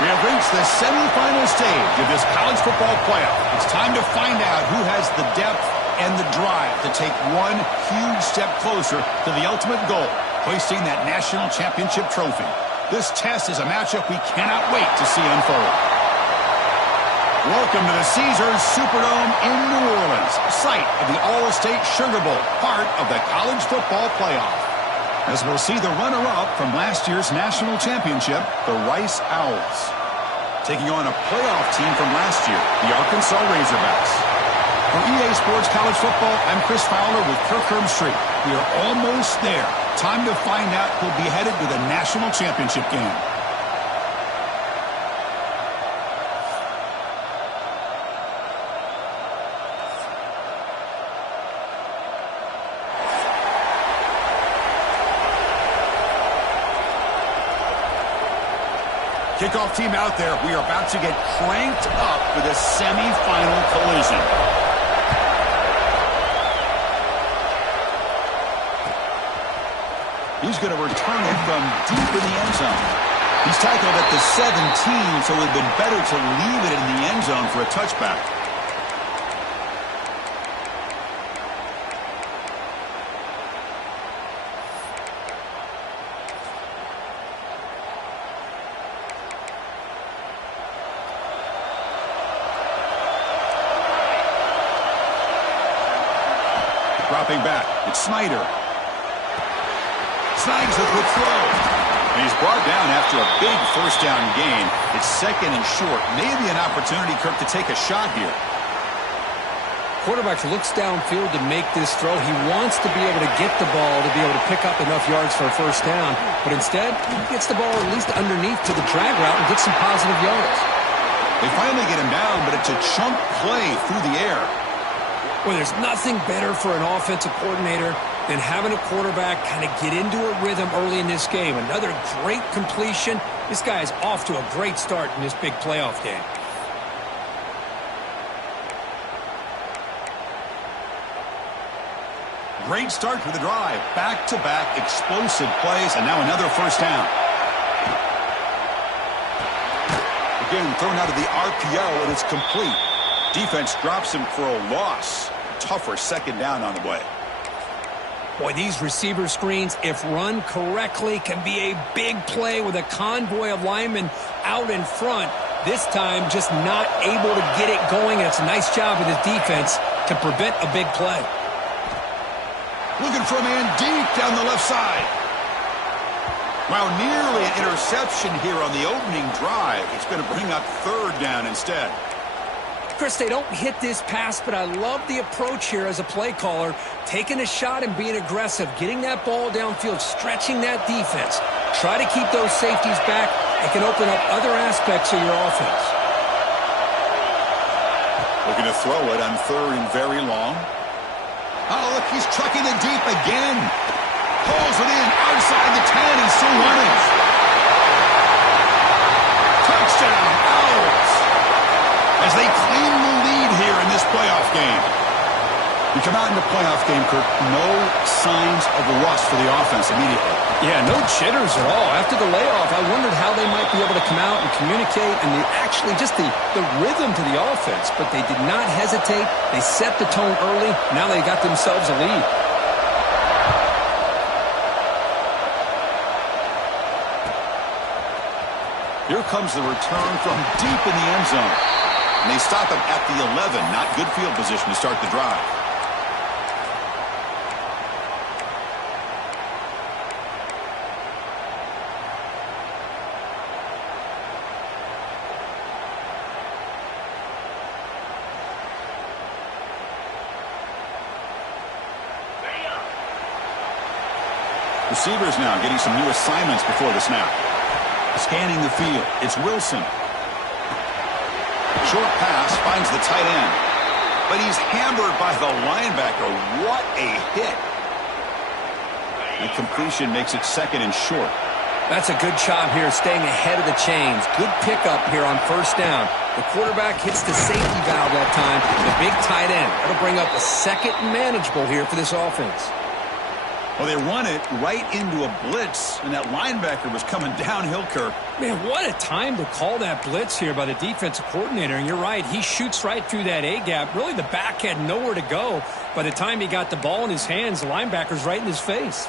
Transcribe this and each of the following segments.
We have reached the semifinal stage of this college football playoff. It's time to find out who has the depth and the drive to take one huge step closer to the ultimate goal, hoisting that national championship trophy. This test is a matchup we cannot wait to see unfold. Welcome to the Caesars Superdome in New Orleans, site of the All-State Sugar Bowl, part of the college football playoff. As we'll see the runner-up from last year's national championship, the Rice Owls, taking on a playoff team from last year, the Arkansas Razorbacks. For EA Sports College Football, I'm Chris Fowler with Kirkherm Street. We are almost there. Time to find out who'll be headed to the national championship game. Kickoff team out there. We are about to get cranked up for the semifinal collision. He's going to return it from deep in the end zone. He's tackled at the 17, so it would have been better to leave it in the end zone for a touchback. Dropping back, it's Snyder. Snags it with throw. And he's brought down after a big first down gain. It's second and short. Maybe an opportunity, Kirk, to take a shot here. Quarterback looks downfield to make this throw. He wants to be able to get the ball to be able to pick up enough yards for a first down. But instead, he gets the ball at least underneath to the drag route and gets some positive yards. They finally get him down, but it's a chunk play through the air. Well, there's nothing better for an offensive coordinator than having a quarterback kind of get into a rhythm early in this game. Another great completion. This guy is off to a great start in this big playoff game. Great start for the drive. Back-to-back explosive plays, and now another first down. Again, thrown out of the RPO, and it's complete. Defense drops him for a loss. Tougher second down on the way. Boy, these receiver screens, if run correctly, can be a big play with a convoy of linemen out in front. This time, just not able to get it going. And it's a nice job with his defense to prevent a big play. Looking for a man deep down the left side. Wow, nearly an interception here on the opening drive. It's going to bring up third down instead. Chris, they don't hit this pass, but I love the approach here as a play caller. Taking a shot and being aggressive, getting that ball downfield, stretching that defense. Try to keep those safeties back. It can open up other aspects of your offense. Looking to throw it on third and very long. Oh, look, he's trucking it deep again. Pulls it in outside the 10 and still running. Touchdown, Owls. As they claim the lead here in this playoff game. We come out in the playoff game, Kirk, no signs of rust for the offense immediately. Yeah, no jitters at all. After the layoff, I wondered how they might be able to come out and communicate and actually just the rhythm to the offense. But they did not hesitate. They set the tone early. Now they got themselves a lead. Here comes the return from deep in the end zone. And they stop him at the 11. Not good field position to start the drive. Receivers now getting some new assignments before the snap. Scanning the field. It's Wilson. Short pass finds the tight end. But he's hammered by the linebacker. What a hit. The completion makes it second and short. That's a good job here, staying ahead of the chains. Good pickup here on first down. The quarterback hits the safety valve that time. The big tight end. That'll bring up a second and manageable here for this offense. Well, they run it right into a blitz, and that linebacker was coming downhill, Kirk. Man, what a time to call that blitz here by the defensive coordinator. And you're right, he shoots right through that A-gap. Really, the back had nowhere to go. By the time he got the ball in his hands, the linebacker's right in his face.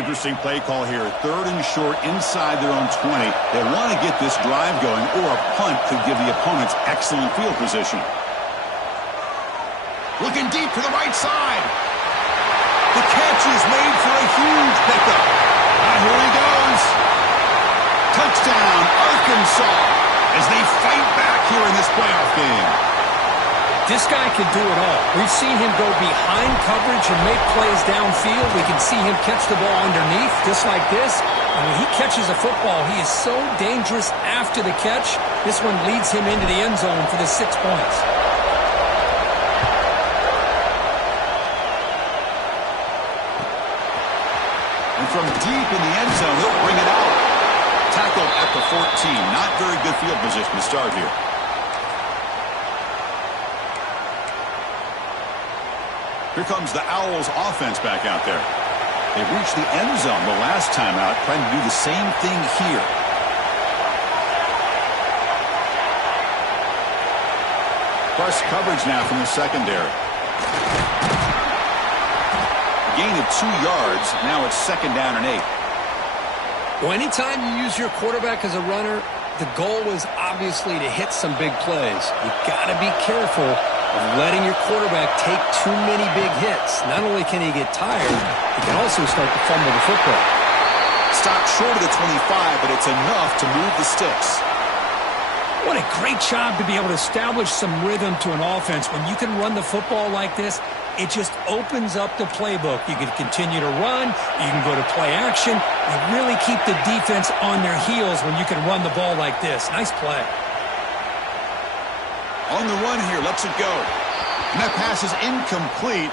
Interesting play call here. 3rd and short inside their own 20. They want to get this drive going, or a punt could give the opponents excellent field position. Looking deep to the right side. The catch is made for a huge pickup. And here he goes. Touchdown, Arkansas, as they fight back here in this playoff game. This guy can do it all. We've seen him go behind coverage and make plays downfield. We can see him catch the ball underneath, just like this. And when he catches a football, he is so dangerous after the catch. This one leads him into the end zone for the 6 points. And from deep in the end zone, he'll bring it out. Tackled at the 14. Not very good field position to start here. Here comes the Owls offense back out there. They reached the end zone the last time out, trying to do the same thing here. Plus coverage now from the secondary. A gain of 2 yards. Now it's 2nd down and 8. Well, anytime you use your quarterback as a runner, the goal is obviously to hit some big plays. You've got to be careful of letting your quarterback take too many big hits. Not only can he get tired, he can also start to fumble the football. Stopped short of the 25, but it's enough to move the sticks. What a great job to be able to establish some rhythm to an offense. When you can run the football like this, it just opens up the playbook. You can continue to run. You can go to play action. You really keep the defense on their heels when you can run the ball like this. Nice play. On the run here, lets it go. And that pass is incomplete.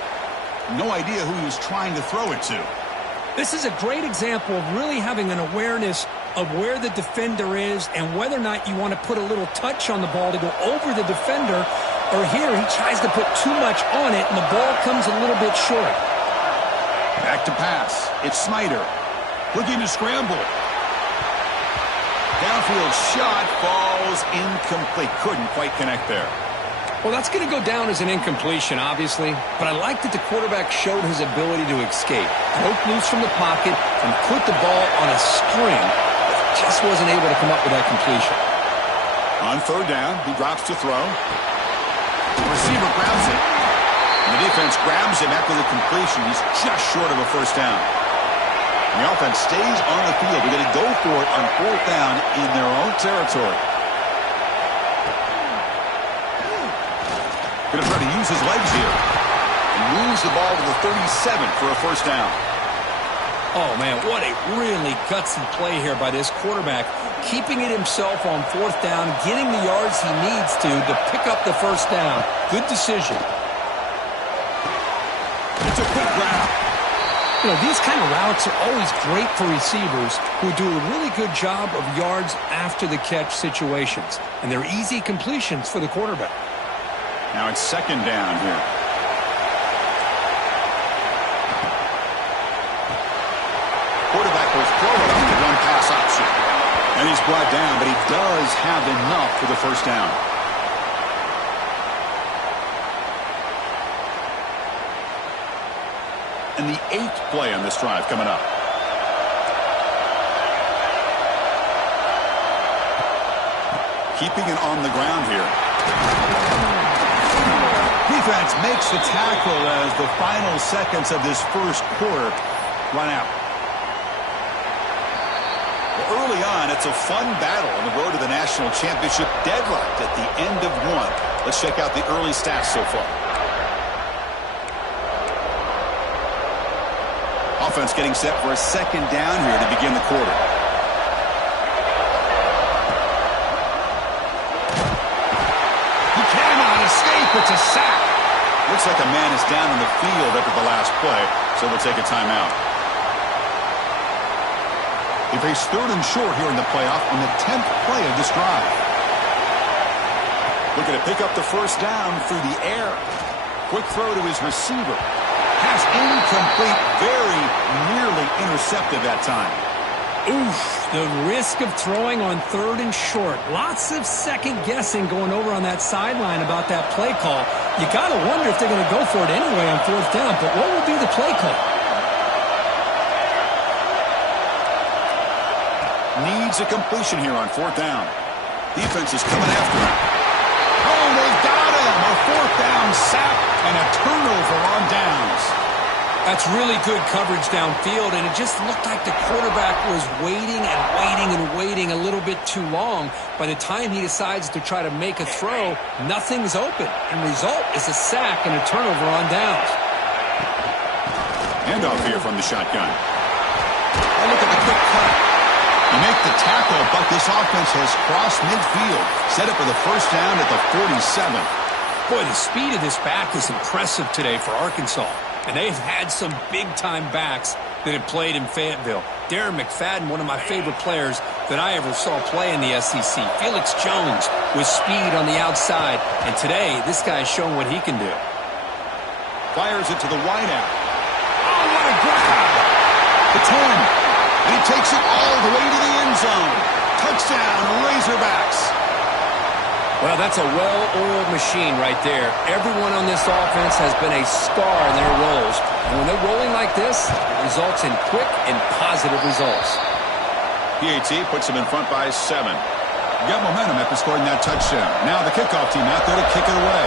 No idea who he was trying to throw it to. This is a great example of really having an awareness of where the defender is and whether or not you want to put a little touch on the ball to go over the defender, or here he tries to put too much on it and the ball comes a little bit short. Back to pass. It's Snyder. Looking to scramble. Downfield shot falls incomplete. Couldn't quite connect there. Well, that's going to go down as an incompletion, obviously, but I like that the quarterback showed his ability to escape. Broke loose from the pocket and put the ball on a string, but just wasn't able to come up with that completion. On 3rd down, he drops to throw. The receiver grabs it. And the defense grabs him after the completion. He's just short of a 1st down. And the offense stays on the field. They're going to go for it on 4th down in their own territory. Going to try to use his legs here. And moves the ball to the 37 for a 1st down. Oh, man, what a really gutsy play here by this quarterback. Keeping it himself on 4th down, getting the yards he needs to pick up the 1st down. Good decision. It's a quick route. You know, these kind of routes are always great for receivers who do a really good job of yards after the catch situations. And they're easy completions for the quarterback. Now it's 2nd down here. Quarterback will throw it on the run-pass option. And he's brought down, but he does have enough for the 1st down. And the 8th play on this drive coming up. Keeping it on the ground here. Defense makes the tackle as the final seconds of this 1st quarter run out. Well, early on, it's a fun battle on the road to the national championship, deadlocked at the end of 1. Let's check out the early stats so far. Offense getting set for a 2nd down here to begin the quarter. He cannot escape. It's a sack. Looks like a man is down in the field after the last play, so we'll take a timeout. They face 3rd and short here in the playoff on the 10th play of this drive. Looking to pick up the 1st down through the air. Quick throw to his receiver. Pass incomplete, very nearly intercepted that time. Oof, the risk of throwing on 3rd and short. Lots of second guessing going over on that sideline about that play call. You got to wonder if they're going to go for it anyway on 4th down, but what will be the play call? Needs a completion here on 4th down. Defense is coming after him. Oh, they got him. A 4th down sack and a turnover on downs. That's really good coverage downfield, and it just looked like the quarterback was waiting and waiting and waiting a little bit too long. By the time he decides to try to make a throw, nothing's open. And result is a sack and a turnover on downs. Handoff here from the shotgun. Oh, look at the quick cut. You make the tackle, but this offense has crossed midfield. Set up for the 1st down at the 47. Boy, the speed of this back is impressive today for Arkansas. And they've had some big-time backs that have played in Fayetteville. Darren McFadden, one of my favorite players that I ever saw play in the SEC. Felix Jones with speed on the outside. And today, this guy is showing what he can do. Fires it to the wideout. Oh, what a grab! The 10. And he takes it all the way to the end zone. Touchdown, Razorbacks. Well, that's a well-oiled machine right there. Everyone on this offense has been a star in their roles. And when they're rolling like this, it results in quick and positive results. PAT puts them in front by 7. Got momentum after scoring that touchdown. Now the kickoff team out there to kick it away.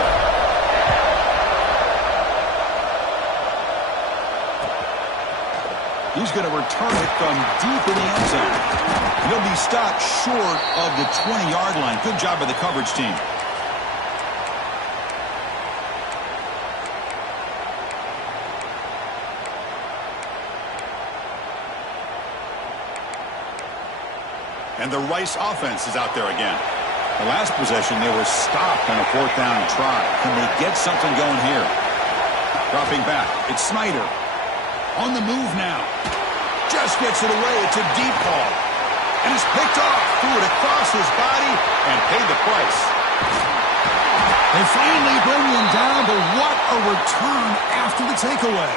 He's going to return it from deep in the end zone. He'll be stopped short of the 20-yard line. Good job by the coverage team. And the Rice offense is out there again. The last possession, they were stopped on a 4th down try. Can they get something going here? Dropping back, it's Snyder. On the move now. Just gets it away. It's a deep ball. And it's picked off. Threw it across his body and paid the price. They finally bring him down, but what a return after the takeaway.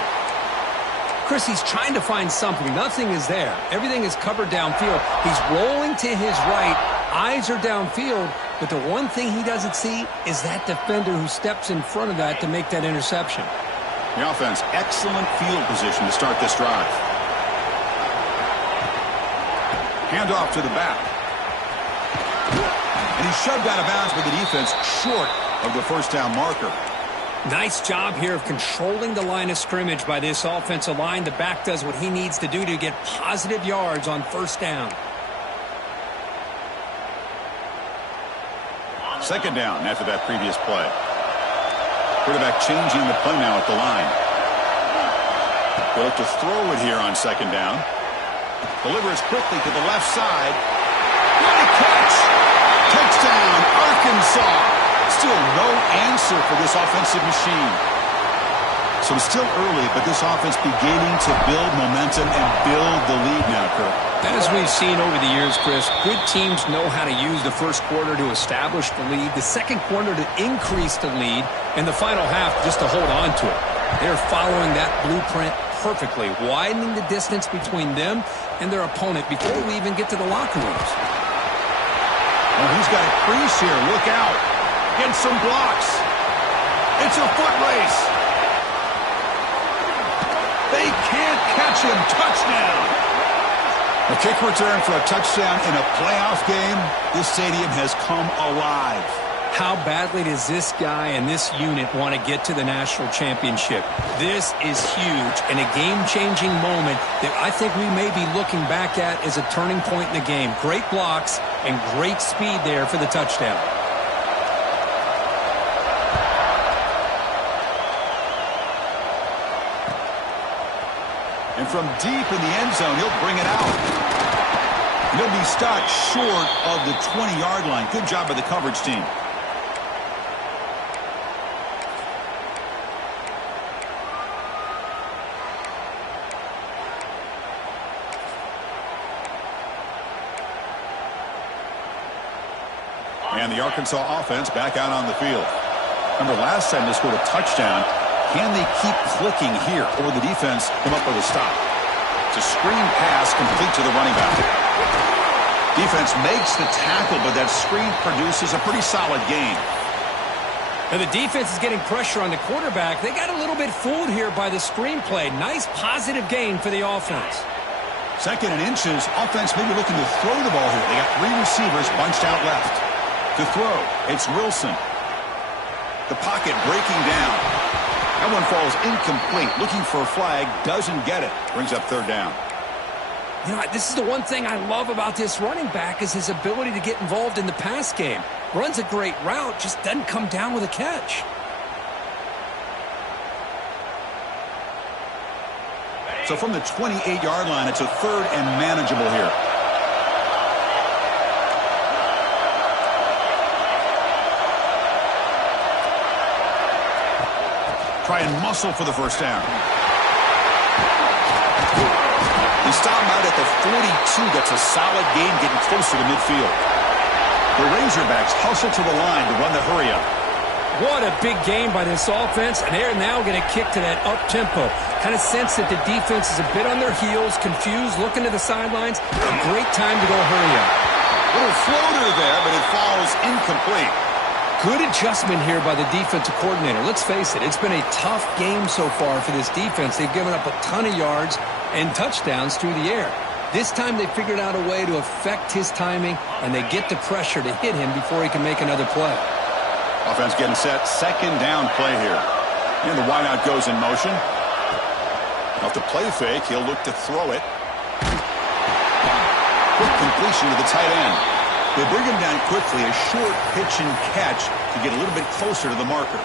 Chris, he's trying to find something. Nothing is there. Everything is covered downfield. He's rolling to his right. Eyes are downfield. But the one thing he doesn't see is that defender who steps in front of that to make that interception. The offense, excellent field position to start this drive. Handoff to the back. And he's shoved out of bounds with the defense short of the 1st down marker. Nice job here of controlling the line of scrimmage by this offensive line. The back does what he needs to do to get positive yards on 1st down. 2nd down after that previous play. Quarterback changing the play now at the line. They'll look to throw it here on 2nd down. Delivers quickly to the left side. What a catch! Touchdown, Arkansas! Still no answer for this offensive machine. So it's still early, but this offense beginning to build momentum and build the lead now, Kirk. As we've seen over the years, Chris, good teams know how to use the 1st quarter to establish the lead, the 2nd quarter to increase the lead, and the final half just to hold on to it. They're following that blueprint perfectly, widening the distance between them and their opponent before we even get to the locker rooms. Oh, he's got a crease here. Look out. Get some blocks. It's a foot race. They can't catch him. Touchdown. A kick return for a touchdown in a playoff game. This stadium has come alive. How badly does this guy and this unit want to get to the national championship? This is huge and a game-changing moment that I think we may be looking back at as a turning point in the game. Great blocks and great speed there for the touchdown. And from deep in the end zone, he'll bring it out. He'll be stopped short of the 20-yard line. Good job by the coverage team. And the Arkansas offense back out on the field. Remember, last time they scored a touchdown, Can they keep clicking here, or the defense come up with a stop? It's a screen pass complete to the running back. Defense makes the tackle, but that screen produces a pretty solid gain. Now the defense is getting pressure on the quarterback. They got a little bit fooled here by the screenplay. Nice positive gain for the offense. 2nd and inches. Offense maybe looking to throw the ball here. They got 3 receivers bunched out left. To throw, it's Wilson. The pocket breaking down. That one falls incomplete. Looking for a flag, doesn't get it. Brings up 3rd down. You know, this is the one thing I love about this running back is his ability to get involved in the pass game. Runs a great route, just doesn't come down with a catch. So from the 28-yard line, it's a 3rd and manageable here. Try and muscle for the 1st down. They stop him out at the 42. That's a solid gain, getting closer to midfield. The Razorbacks hustle to the line to run the hurry-up. What a big game by this offense, and they're now going to kick to that up-tempo. Kind of sense that the defense is a bit on their heels, confused, looking to the sidelines. A great time to go hurry up. Little floater there, but it falls incomplete. Good adjustment here by the defensive coordinator. Let's face it, it's been a tough game so far for this defense. They've given up a ton of yards and touchdowns through the air. This time they figured out a way to affect his timing, and they get the pressure to hit him before he can make another play. Offense getting set. 2nd down play here. And the wideout goes in motion. Off the play fake, he'll look to throw it. Quick completion to the tight end. They bring him down quickly, a short pitch and catch to get a little bit closer to the marker.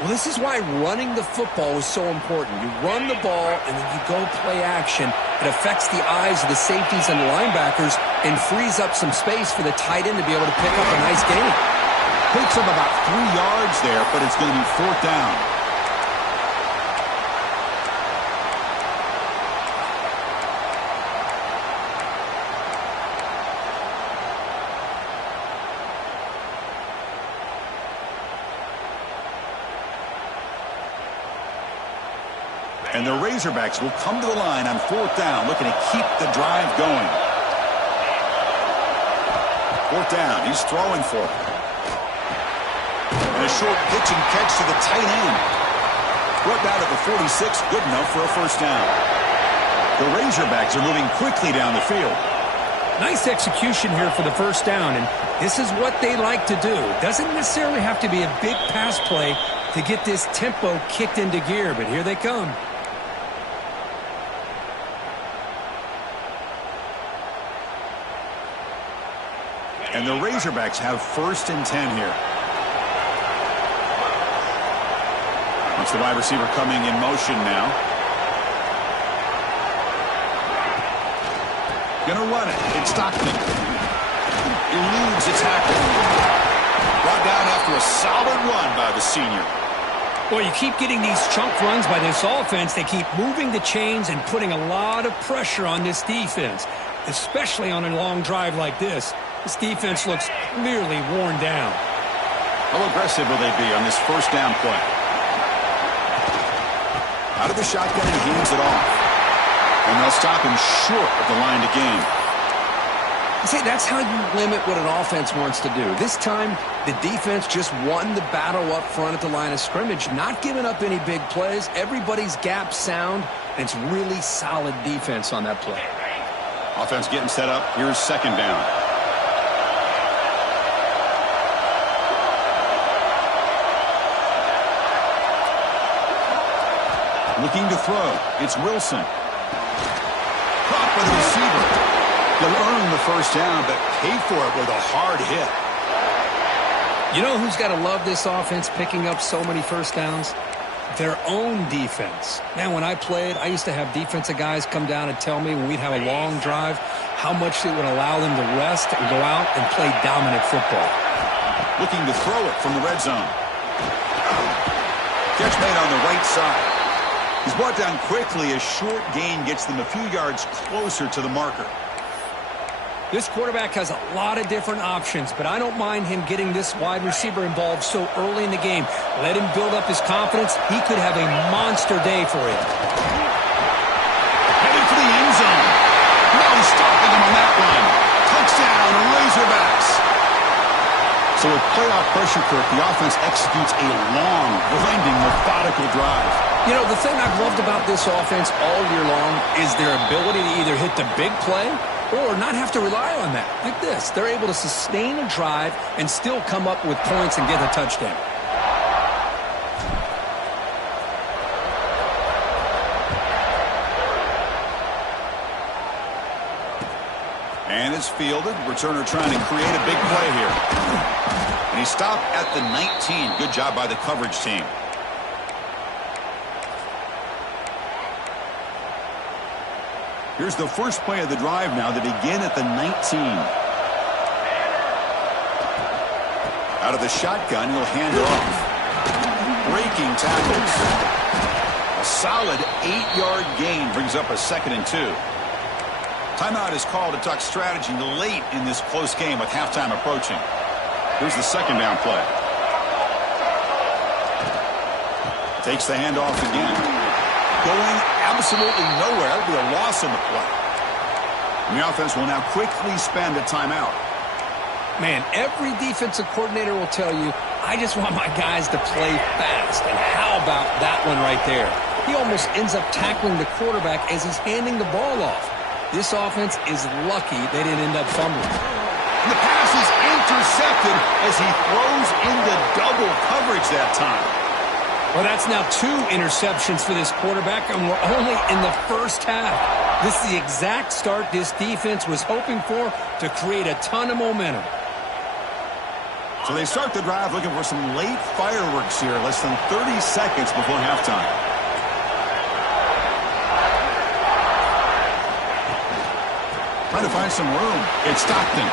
Well, this is why running the football is so important. You run the ball, and then you go play action. It affects the eyes of the safeties and the linebackers and frees up some space for the tight end to be able to pick up a nice gain. Picks up about 3 yards there, but it's going to be 4th down. And the Razorbacks will come to the line on 4th down, looking to keep the drive going. 4th down, he's throwing for it. And a short pitch and catch to the tight end. Brought down at the 46, good enough for a 1st down. The Razorbacks are moving quickly down the field. Nice execution here for the 1st down, and this is what they like to do. Doesn't necessarily have to be a big pass play to get this tempo kicked into gear, but here they come. And the Razorbacks have 1st and 10 here. It's the wide receiver coming in motion now. Gonna run it. It's Stockton. Eludes a tackle. Brought down after a solid run by the senior. Well, you keep getting these chunk runs by this offense. They keep moving the chains and putting a lot of pressure on this defense, especially on a long drive like this. This defense looks clearly worn down. How aggressive will they be on this 1st down play? Out of the shotgun, he hands it off. And they'll stop him short of the line to gain. See, that's how you limit what an offense wants to do. This time, the defense just won the battle up front at the line of scrimmage, not giving up any big plays. Everybody's gap sound, and it's really solid defense on that play. Offense getting set up. Here's 2nd down. Looking to throw. It's Wilson. Caught by the receiver. They'll earn the 1st down, but pay for it with a hard hit. You know who's got to love this offense picking up so many 1st downs? Their own defense. Man, when I played, I used to have defensive guys come down and tell me when we'd have a long drive how much it would allow them to rest and go out and play dominant football. Looking to throw it from the red zone. Catch made on the right side. He's brought down quickly. A short gain gets them a few yards closer to the marker. This quarterback has a lot of different options, but I don't mind him getting this wide receiver involved so early in the game. Let him build up his confidence. He could have a monster day for you. Heading for the end zone. No stopping him on that one. Touchdown, Razorbacks. So with playoff pressure, Kirk, the offense executes a long, winding, methodical drive. You know, the thing I've loved about this offense all year long is their ability to either hit the big play or not have to rely on that. Like this, they're able to sustain a drive and still come up with points and get a touchdown. And it's fielded. Returner trying to create a big play here. And he stopped at the 19. Good job by the coverage team. Here's the first play of the drive now. They begin at the 19. Out of the shotgun, he'll hand it off. Breaking tackles. A solid 8-yard gain brings up a 2nd and 2. Timeout is called to talk strategy late in this close game with halftime approaching. Here's the 2nd down play. Takes the handoff again. Going absolutely nowhere. That'll be a loss in the play. And the offense will now quickly spend a timeout. Man, every defensive coordinator will tell you, I just want my guys to play fast. And how about that one right there? He almost ends up tackling the quarterback as he's handing the ball off. This offense is lucky they didn't end up fumbling. And the pass is intercepted as he throws into double coverage that time. Well, that's now 2 interceptions for this quarterback, and we're only in the first half. This is the exact start this defense was hoping for to create a ton of momentum. So they start the drive looking for some late fireworks here, less than 30 seconds before halftime. Trying to find some room. It's Stockton.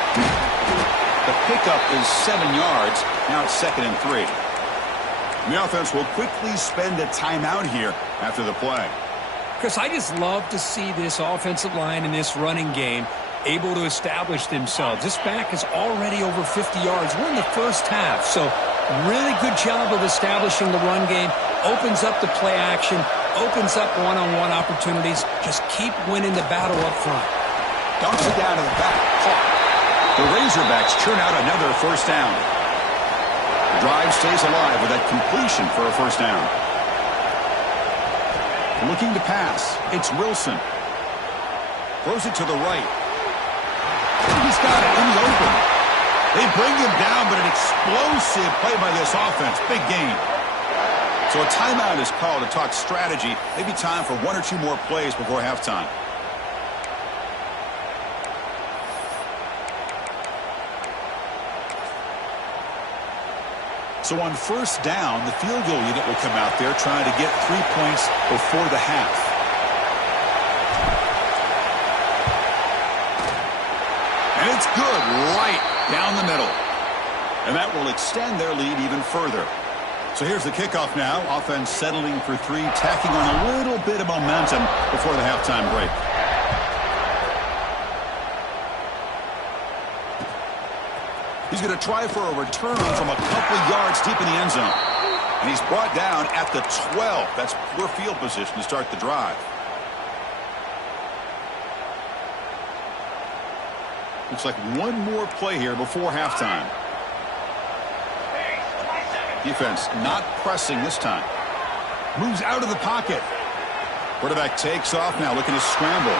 The pickup is 7 yards. Now it's 2nd and 3. The offense will quickly spend a timeout here after the play. Chris, I just love to see this offensive line in this running game able to establish themselves. This back is already over 50 yards. We're in the first half, so really good job of establishing the run game. Opens up the play action, opens up one-on-one opportunities. Just keep winning the battle up front. Dumps it down to the back. The Razorbacks churn out another first down. The drive stays alive with that completion for a first down. Looking to pass. It's Wilson. Throws it to the right. He's got it in the open. They bring him down, but an explosive play by this offense. Big gain. So a timeout is called to talk strategy. Maybe time for 1 or 2 more plays before halftime. So on first down, the field goal unit will come out there trying to get 3 points before the half. And it's good right down the middle. And that will extend their lead even further. So here's the kickoff now. Offense settling for 3, tacking on a little bit of momentum before the halftime break. He's going to try for a return from a couple yards deep in the end zone. And he's brought down at the 12. That's poor field position to start the drive. Looks like 1 more play here before halftime. Defense not pressing this time. Moves out of the pocket. Quarterback takes off now, looking to scramble.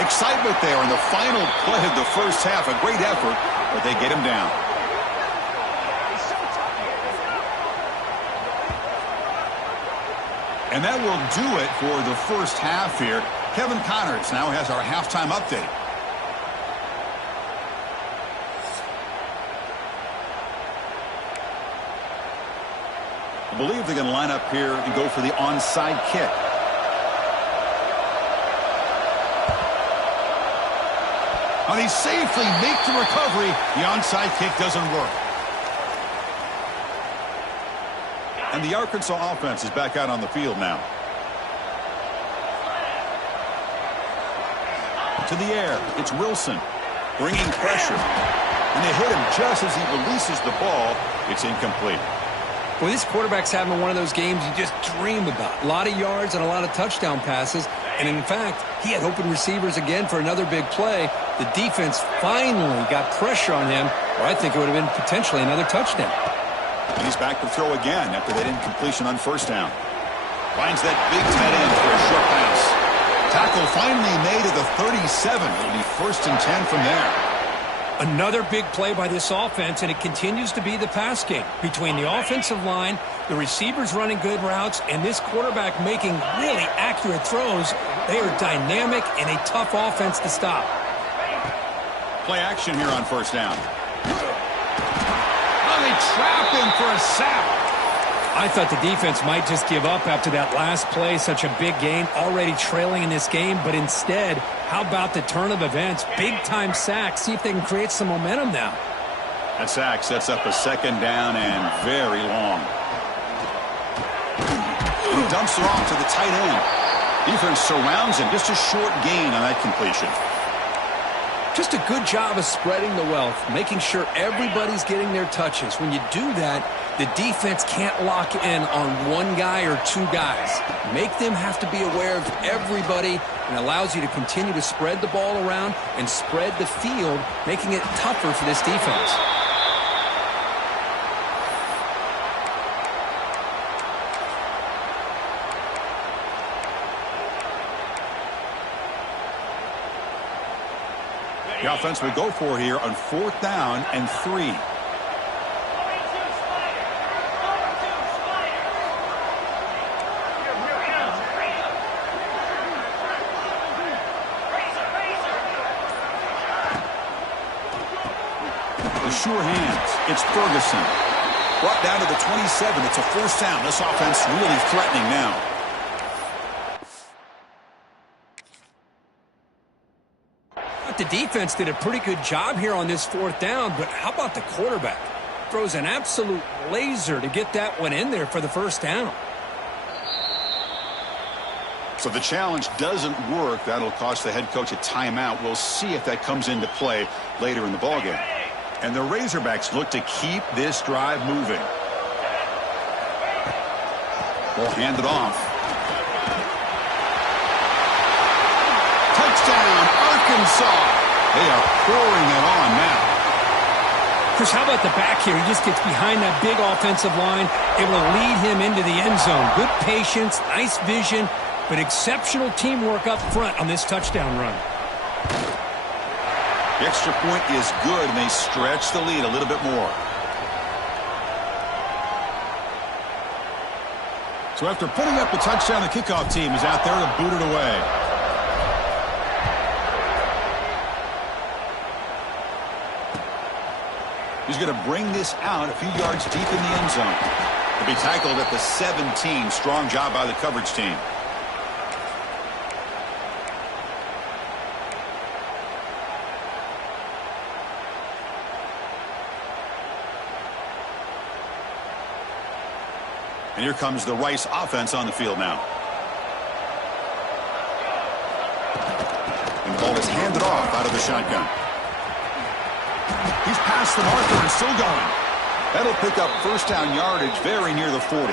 Excitement there in the final play of the first half. A great effort, but they get him down. And that will do it for the first half here. Kevin Connors now has our halftime update. I believe they're going to line up here and go for the onside kick. Now they safely make the recovery. The onside kick doesn't work. And the Arkansas offense is back out on the field now. To the air, it's Wilson. Bringing pressure. And they hit him just as he releases the ball. It's incomplete. Well, this quarterback's having one of those games you just dream about. A lot of yards and a lot of touchdown passes. And in fact, he had open receivers again for another big play. The defense finally got pressure on him, or I think it would have been potentially another touchdown. And he's back to throw again after that incompletion on first down. Finds that big tight end for a short pass. Tackle finally made at the 37. It'll be 1st and 10 from there. Another big play by this offense, and it continues to be the pass game. Between the offensive line, the receivers running good routes, and this quarterback making really accurate throws, they are dynamic and a tough offense to stop. Play action here on first down. Oh, they trap him for a sack. I thought the defense might just give up after that last play, such a big gain, already trailing in this game, but instead, how about the turn of events? Big-time sack. See if they can create some momentum now. That sack sets up a 2nd down and very long. He dumps it off to the tight end. Defense surrounds him. Just a short gain on that completion. Just a good job of spreading the wealth, making sure everybody's getting their touches. When you do that, the defense can't lock in on one guy or two guys. Make them have to be aware of everybody, and allows you to continue to spread the ball around and spread the field, making it tougher for this defense. The offense would go for here on 4th down and 3. The sure hands. It's Ferguson. Brought down to the 27. It's a 1st down. This offense really threatening now. The defense did a pretty good job here on this 4th down, but how about the quarterback? Throws an absolute laser to get that one in there for the 1st down. So the challenge doesn't work. That'll cost the head coach a timeout. We'll see if that comes into play later in the ballgame. And the Razorbacks look to keep this drive moving. Ball handed off. Touchdown, Arkansas. They are pouring it on now. Chris, how about the back here? He just gets behind that big offensive line, able to lead him into the end zone. Good patience, nice vision, but exceptional teamwork up front on this touchdown run. The extra point is good, and they stretch the lead a little bit more. So after putting up the touchdown, the kickoff team is out there to boot it away. He's going to bring this out a few yards deep in the end zone. He'll be tackled at the 17. Strong job by the coverage team. And here comes the Rice offense on the field now. And the ball is handed off out of the shotgun. He's past the marker and still going. That'll pick up 1st down yardage very near the 40.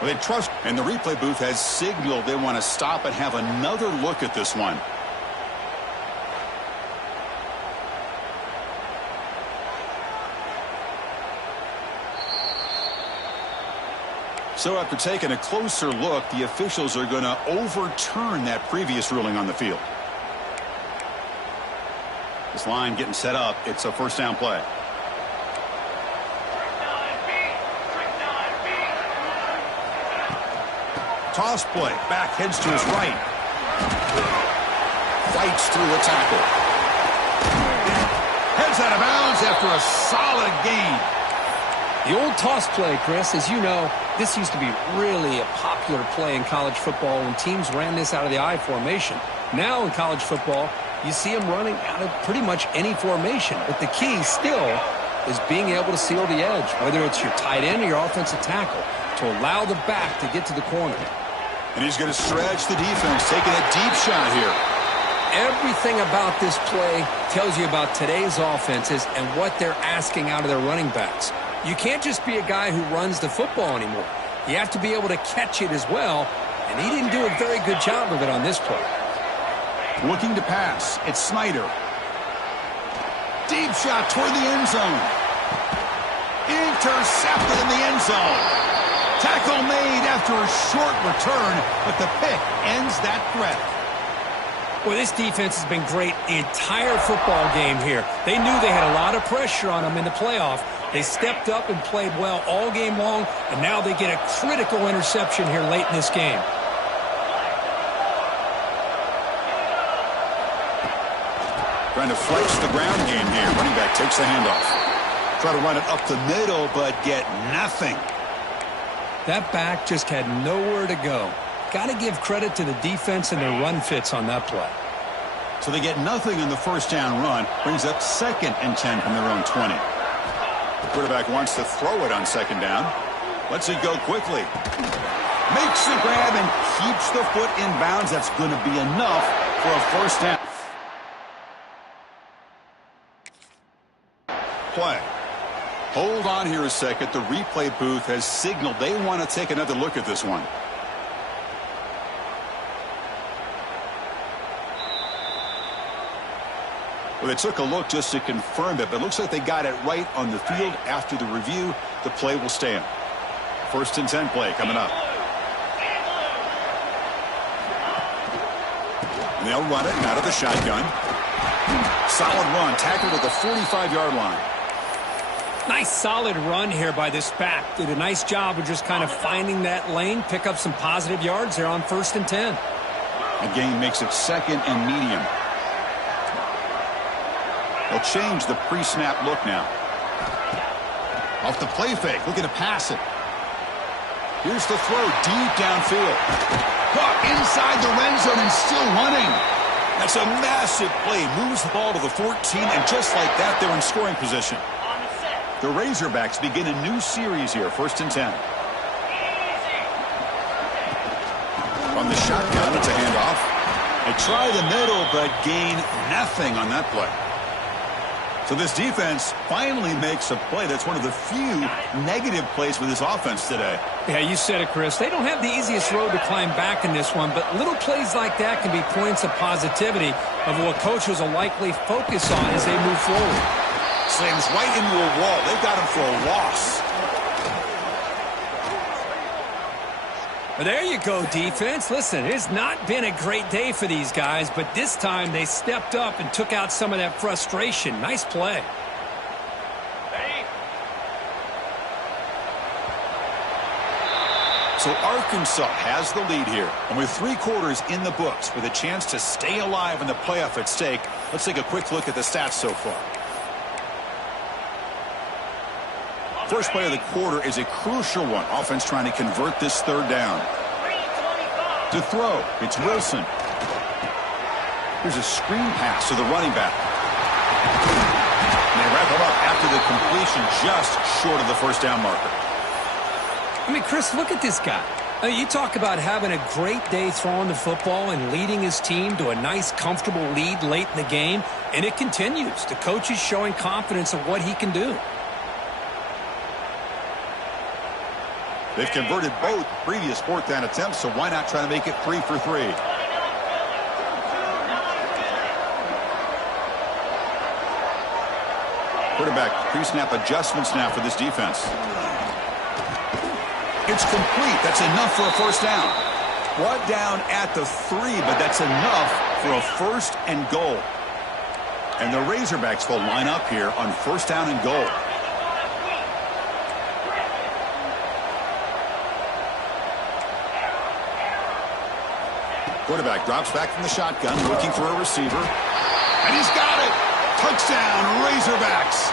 Well, they trust, and the replay booth has signaled they want to stop and have another look at this one. So after taking a closer look, the officials are going to overturn that previous ruling on the field. This line getting set up. It's a 1st down play. Toss play. Back heads to his right. Fights through a tackle. Heads out of bounds after a solid gain. The old toss play, Chris, as you know, this used to be really a popular play in college football when teams ran this out of the I formation. Now in college football, you see them running out of pretty much any formation. But the key still is being able to seal the edge, whether it's your tight end or your offensive tackle, to allow the back to get to the corner. And he's going to stretch the defense, taking a deep shot here. everything about this play tells you about today's offenses and what they're asking out of their running backs. You can't just be a guy who runs the football anymore. You have to be able to catch it as well, and he didn't do a very good job of it on this play. Looking to pass, it's Snyder. Deep shot toward the end zone. Intercepted in the end zone. Tackle made after a short return, but the pick ends that threat. Well, this defense has been great the entire football game here. They knew they had a lot of pressure on them in the playoff. They stepped up and played well all game long, and now they get a critical interception here late in this game. Trying to flex the ground game here. Running back takes the handoff. Try to run it up the middle, but get nothing. That back just had nowhere to go. Got to give credit to the defense and their run fits on that play. So they get nothing on the first down run. Brings up 2nd and 10 from their own 20. The quarterback wants to throw it on 2nd down. Lets it go quickly. Makes the grab and keeps the foot in bounds. That's going to be enough for a first down. Play. Hold on here a second. The replay booth has signaled they want to take another look at this one. Well, they took a look just to confirm it, but it looks like they got it right on the field. After the review, the play will stand. 1st and 10 play coming up. And they'll run it out of the shotgun. Solid run, tackled at the 45-yard line. Nice solid run here by this back. Did a nice job of just kind of finding that lane, pick up some positive yards there on 1st and 10. A gain makes it 2nd and medium. They'll change the pre-snap look now. Off the play fake, looking to pass it. Here's the throw deep downfield. Caught inside the red zone and still running. That's a massive play. Moves the ball to the 14, and just like that, they're in scoring position. The Razorbacks begin a new series here, 1st and 10. From the shotgun, it's a handoff. They try the middle, but gain nothing on that play. So this defense finally makes a play. That's one of the few negative plays for this offense today. Yeah, you said it, Chris. They don't have the easiest road to climb back in this one, but little plays like that can be points of positivity of what coaches will likely focus on as they move forward. Slams right into a wall. They've got him for a loss. Well, there you go, defense. Listen, it's not been a great day for these guys, but this time they stepped up and took out some of that frustration. Nice play. So Arkansas has the lead here. And with 3 quarters in the books, with a chance to stay alive in the playoff at stake, let's take a quick look at the stats so far. First play of the quarter is a crucial one. Offense trying to convert this 3rd down. To throw, it's Wilson. Here's a screen pass to the running back. And they wrap him up after the completion, just short of the first down marker. I mean, Chris, look at this guy. I mean, you talk about having a great day throwing the football and leading his team to a nice, comfortable lead late in the game, and it continues. The coach is showing confidence of what he can do. They've converted both previous 4th down attempts, so why not try to make it 3 for 3? Quarterback pre-snap adjustments now for this defense. It's complete. That's enough for a first down. Brought down at the 3, but that's enough for a 1st and goal. And the Razorbacks will line up here on 1st down and goal. Quarterback drops back from the shotgun, looking for a receiver. And he's got it! Touchdown, Razorbacks!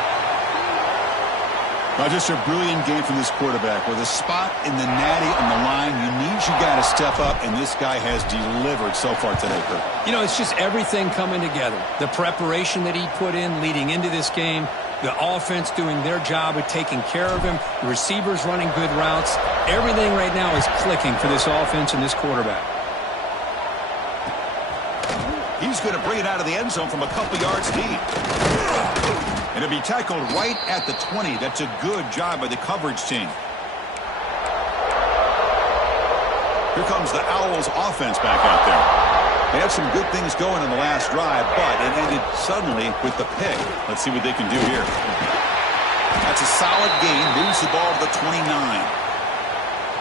Now just a brilliant game from this quarterback. With a spot in the natty on the line, you got to step up, and this guy has delivered so far today, Kurt. You know, it's just everything coming together. The preparation that he put in leading into this game, the offense doing their job of taking care of him, the receivers running good routes. Everything right now is clicking for this offense and this quarterback. He's going to bring it out of the end zone from a couple yards deep. And it'll be tackled right at the 20. That's a good job by the coverage team. Here comes the Owls offense back out there. They had some good things going in the last drive, but it ended suddenly with the pick. Let's see what they can do here. That's a solid gain. Moves the ball to the 29.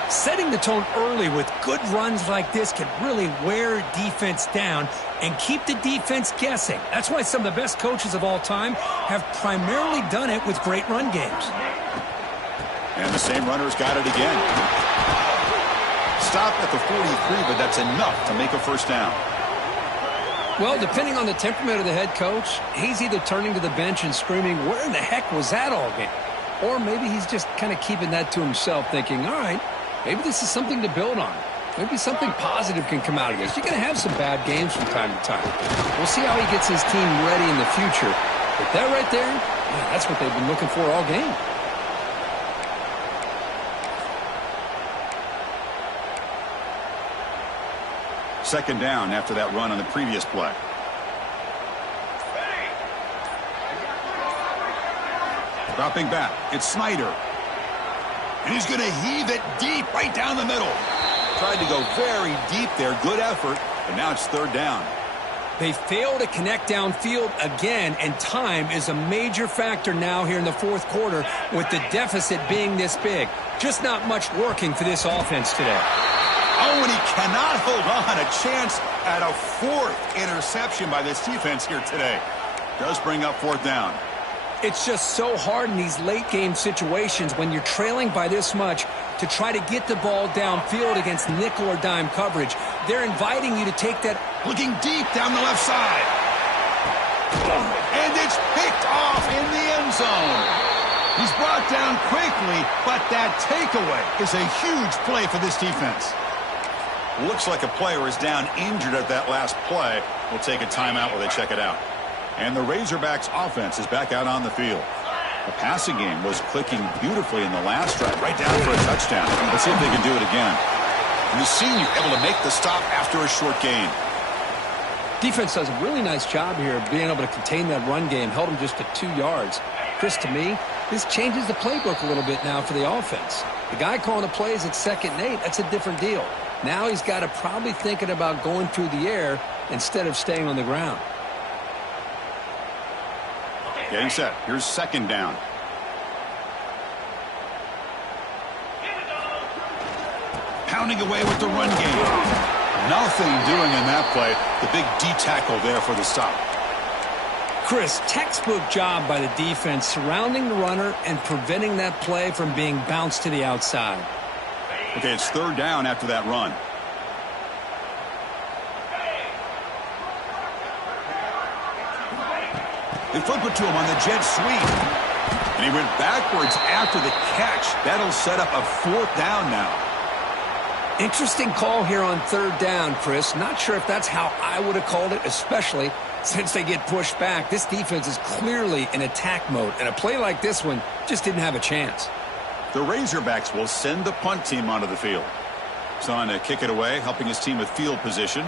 Setting the tone early with good runs like this can really wear defense down and keep the defense guessing. That's why some of the best coaches of all time have primarily done it with great run games. And the same runner's got it again. Stop at the 43, but that's enough to make a first down. Well, depending on the temperament of the head coach, he's either turning to the bench and screaming, "Where in the heck was that all game?" Or maybe he's just kind of keeping that to himself, thinking, all right, maybe this is something to build on. Maybe something positive can come out of this. You're going to have some bad games from time to time. We'll see how he gets his team ready in the future. But that right there, yeah, that's what they've been looking for all game. Second down after that run on the previous play. Dropping back, it's Snyder. And he's going to heave it deep right down the middle. Tried to go very deep there. Good effort, but now it's third down. They fail to connect downfield again, and time is a major factor now here in the fourth quarter with the deficit being this big. Just not much working for this offense today. Oh, and he cannot hold on. A chance at a fourth interception by this defense here today. Does bring up fourth down. It's just so hard in these late-game situations when you're trailing by this much to try to get the ball downfield against nickel or dime coverage. They're inviting you to take that. Looking deep down the left side. And it's picked off in the end zone. He's brought down quickly, but that takeaway is a huge play for this defense. Looks like a player is down injured at that last play. We'll take a timeout while they check it out. And the Razorbacks offense is back out on the field. The passing game was clicking beautifully in the last drive, right down for a touchdown. Let's see if they can do it again. And the senior able to make the stop after a short gain. Defense does a really nice job here of being able to contain that run game, held them just to 2 yards. Chris, to me, this changes the playbook a little bit now for the offense. The guy calling the plays at 2nd and 8, that's a different deal. Now he's got to probably thinking about going through the air instead of staying on the ground. Getting set. Here's second down. Pounding away with the run game. Nothing doing in that play. The big D tackle there for the stop. Chris, textbook job by the defense surrounding the runner and preventing that play from being bounced to the outside. Okay, it's third down after that run. They flip it to him on the jet sweep. And he went backwards after the catch. That'll set up a fourth down now. Interesting call here on third down, Chris. Not sure if that's how I would have called it, especially since they get pushed back. This defense is clearly in attack mode, and a play like this one just didn't have a chance. The Razorbacks will send the punt team onto the field. He's on to kick it away, helping his team with field position.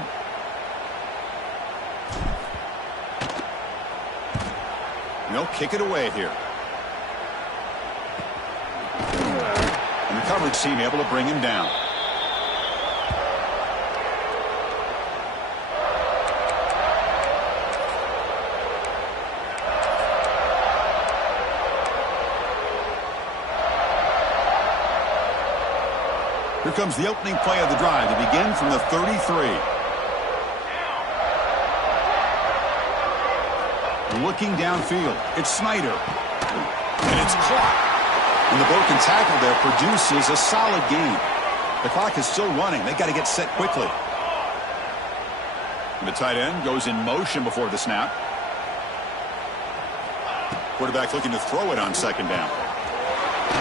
And they'll kick it away here. And the coverage team able to bring him down. Here comes the opening play of the drive. They begin from the 33. Looking downfield, it's Snyder. And it's caught. And the broken tackle there produces a solid gain. The clock is still running. They've got to get set quickly. And the tight end goes in motion before the snap. Quarterback looking to throw it on second down.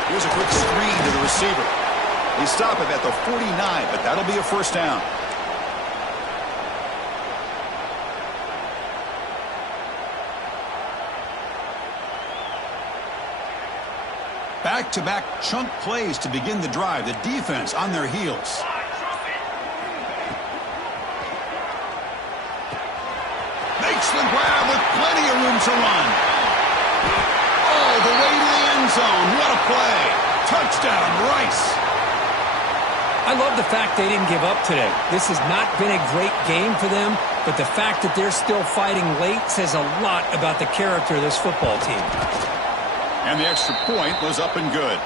Here's a quick screen to the receiver. They stop him at the 49, but that'll be a first down. Back-to-back chunk plays to begin the drive. The defense on their heels. the grab with plenty of room to run. Oh, the way to the end zone. What a play. Touchdown, Rice. I love the fact they didn't give up today. This has not been a great game for them, but the fact that they're still fighting late says a lot about the character of this football team. And the extra point was up and good.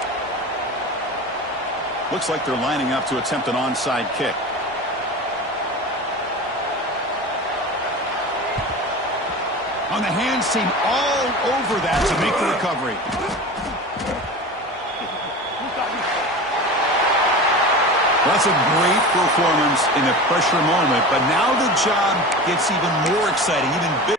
Looks like they're lining up to attempt an onside kick. On the hands team all over that to make the recovery. That's a great performance in a pressure moment, but now the job gets even more exciting, even